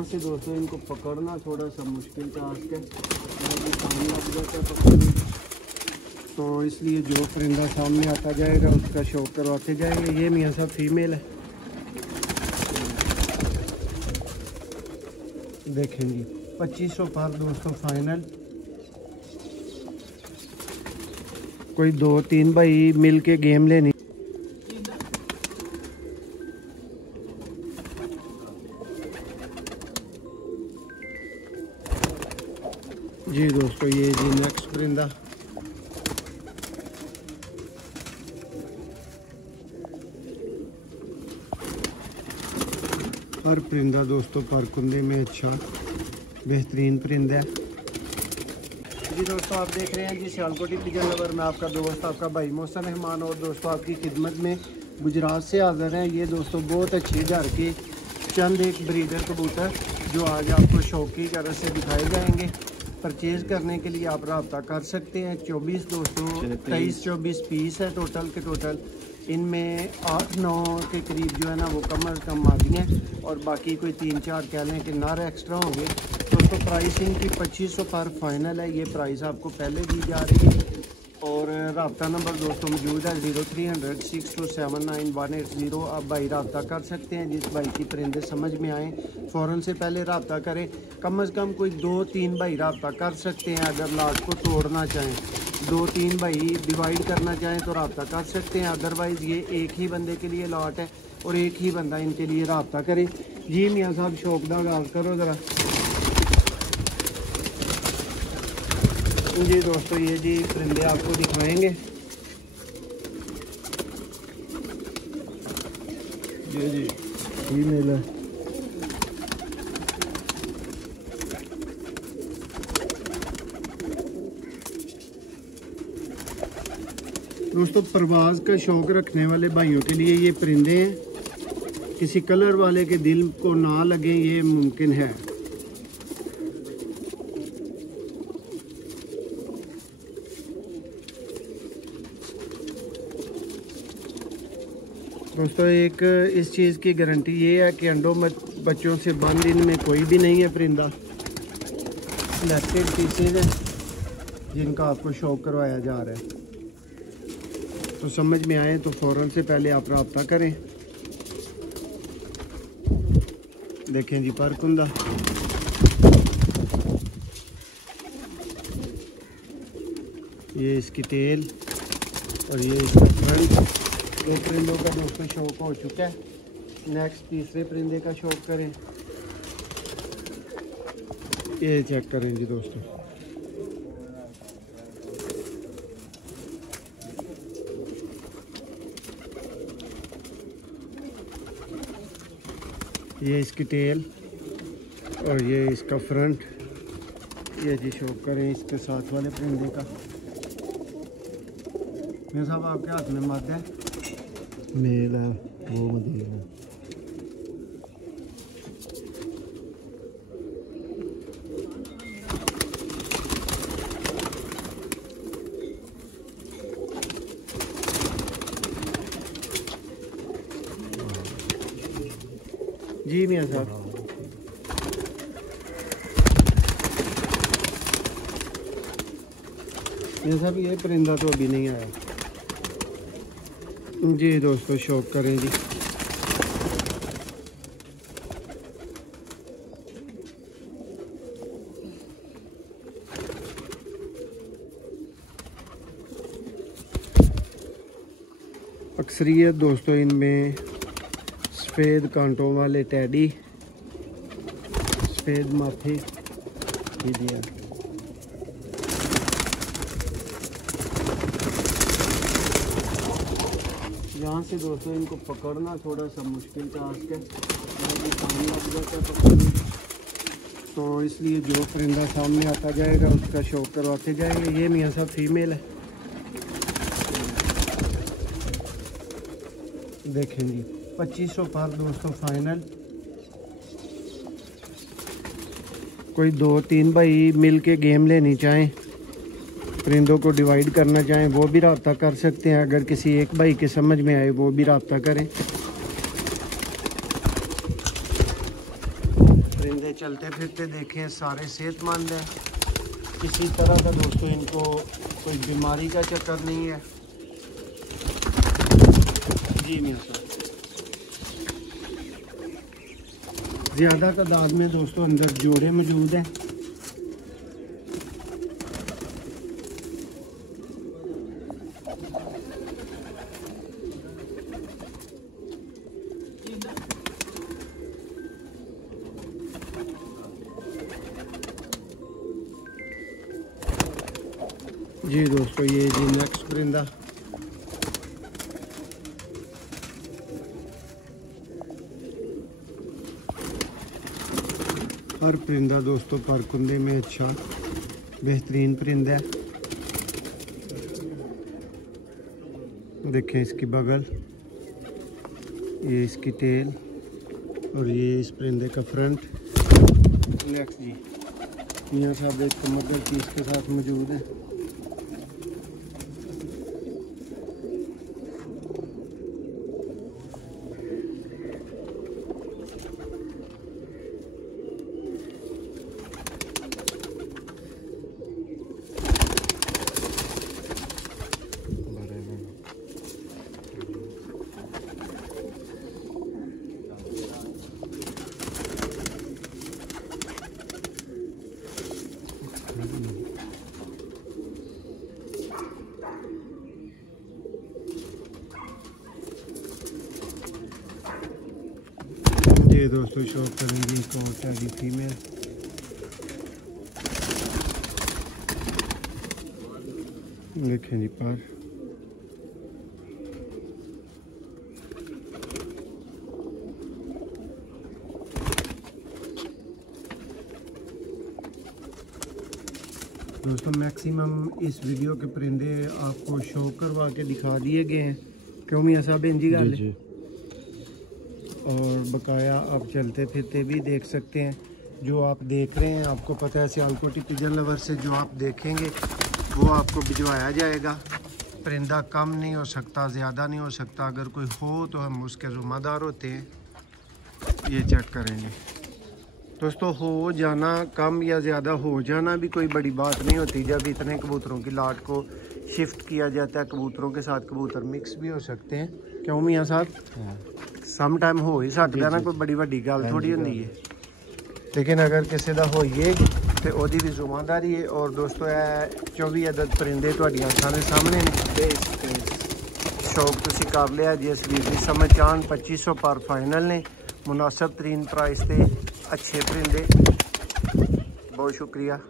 यहाँ से दोस्तों इनको पकड़ना थोड़ा सा मुश्किल टास्क है, पानी लग जाता है पकड़ने, तो इसलिए जो परिंदा सामने आता जाएगा उसका शौक करवाते जाएंगे। ये मियाँ साहब फीमेल है, देखें जी 2500 पर दोस्तों फाइनल। कोई 2-3 भाई मिल के गेम लेनी। जी दोस्तों ये जी नेक्स्ट परिंदा, हर परिंदा दोस्तों परकुंदे में अच्छा बेहतरीन परिंदा है। जी दोस्तों आप देख रहे हैं जी सियालकोटी पिजन लवर में आपका दोस्त आपका भाई मौसम मेहमान, और दोस्तों आपकी खिदमत में गुजरात से हाज़िर हैं। ये दोस्तों बहुत अच्छे घर के चंद एक ब्रीडर कबूतर जो आज आपको शौक की तरह से दिखाए जाएंगे। परचेज़ करने के लिए आप रब्ता कर सकते हैं। 24 दोस्तों 23-24 पीस है टोटल के टोटल। इनमें 8-9 के करीब जो है ना वो कम अज़ कम मादी हैं, और बाकी कोई 3-4 कह लें कि नर एक्स्ट्रा होंगे। दोस्तों प्राइसिंग की 2500 पर फाइनल है, ये प्राइस आपको पहले दी जा रही है। और रब्ता नंबर दोस्तों मौजूद है 0300 6279 180। आप भाई रब्ता कर सकते हैं, जिस भाई की परिंदे समझ में आए फ़ौरन से पहले रब्ता करें। कम अज़ कम कोई 2-3 भाई रब्ता कर सकते हैं। अगर लाट को तोड़ना चाहें, 2-3 भाई डिवाइड करना चाहें तो रब्ता कर सकते हैं। अदरवाइज़ ये एक ही बंदे के लिए लॉट है और एक ही बंदा इनके लिए रब्ता करे। जी मियाँ साहब शौक दा आगाज़ करो ज़रा। जी दोस्तों ये जी परिंदे आपको दिखाएंगे। जी फीमेल है। दोस्तों परवाज़ का शौक़ रखने वाले भाइयों के लिए ये परिंदे हैं। किसी कलर वाले के दिल को ना लगे ये मुमकिन है। दोस्तों एक इस चीज़ की गारंटी ये है कि अंडों बच्चों से बंद इनमें कोई भी नहीं है परिंदा। सिलेक्टेड पीसेज हैं जिनका आपको शौक करवाया जा रहा है। तो समझ में आए तो फ़ौरन से पहले आप रब्ता करें। देखें जी परकुंदा, ये इसकी टेल और ये इसका फ्रंट। 2 परिंदों का दोस्तों शौक हो चुका है। नेक्स्ट तीसरे परिंदे का शौक करें। ये चेक करें जी दोस्तों, ये इसकी टेल और ये इसका फ्रंट। ये जी शौक करें इसके साथ वाले परिंदे का। मेरे साहब आपके हाथ में मद है, मेल है वो मदीर है। जी मियाँ साहब मियाँ साहब ये परिंदा तो अभी नहीं आया। जी दोस्तों शौक करें जी। अक्सरियत दोस्तों इनमें सफ़ेद कांटों वाले टैडी, सफ़ेद माथे ही दिया। यहाँ से दोस्तों इनको पकड़ना थोड़ा सा मुश्किल टास्क है, पानी लग जाता है पकड़ने, तो इसलिए जो परिंदा सामने आता जाएगा उसका शौक करवाते जाएंगे। ये मियाँ साहब फीमेल है, देखें जी 2500 पर दोस्तों फाइनल। कोई 2-3 भाई मिल के गेम लेनी चाहें, परिंदों को डिवाइड करना चाहें, वो भी रब्ता कर सकते हैं। अगर किसी एक भाई के समझ में आए वो भी रब्ता करें। परिंदे परिंदे चलते फिरते देखें, सारे सेहतमंद हैं, किसी तरह का दोस्तों इनको कोई बीमारी का चक्कर नहीं है। जी मियां साहब, ज़्यादा तादाद में दोस्तों अंदर जोड़े मौजूद हैं। जी दोस्तों, ये जी नेक्स्ट परिंदा, हर परिंदा दोस्तों पारकुंदे में अच्छा बेहतरीन परिंदा है। देखें इसकी बगल, ये इसकी टेल और ये इस परिंदे का फ्रंट। नेक्स्ट जी मियां साहब एक मगर चीज़ के साथ मौजूद है। ये दोस्तों शो करेंगे एक और टैगी फीमेल। देखें जी पर दोस्तों मैक्सिमम इस वीडियो के परिंदे आपको शो करवा के दिखा दिए गए हैं। क्यों मियां साहब इंजी गल है, और बकाया आप चलते फिरते भी देख सकते हैं। जो आप देख रहे हैं आपको पता है सियालकोटी पिजन लवर से जो आप देखेंगे वो आपको भिजवाया जाएगा। परिंदा कम नहीं हो सकता, ज़्यादा नहीं हो सकता। अगर कोई हो तो हम उसके ज़िम्मेदार होते हैं। ये चेक करेंगे दोस्तों, हो जाना कम या ज़्यादा हो जाना भी कोई बड़ी बात नहीं होती। जब इतने कबूतरों की लाट को शिफ्ट किया जाता है, कबूतरों के साथ कबूतर मिक्स भी हो सकते हैं। क्यों मियां साहब, सम टाइम हो ही सकता है ना, कोई बड़ी वड्डी गल थोड़ी होंदी है। लेकिन अगर किसी का होइए तो ओदी भी जिम्मेदारी है। और दोस्तों 24 अदद परिंदे तुहाडियां अखां दे सामने ने। शौक तुसी कर लिया जिस वीर दी समझ आन 2500 पर फाइनल ने, मुनासिब तरीन प्राइस ते अच्छे परिंदे। बहुत शुक्रिया।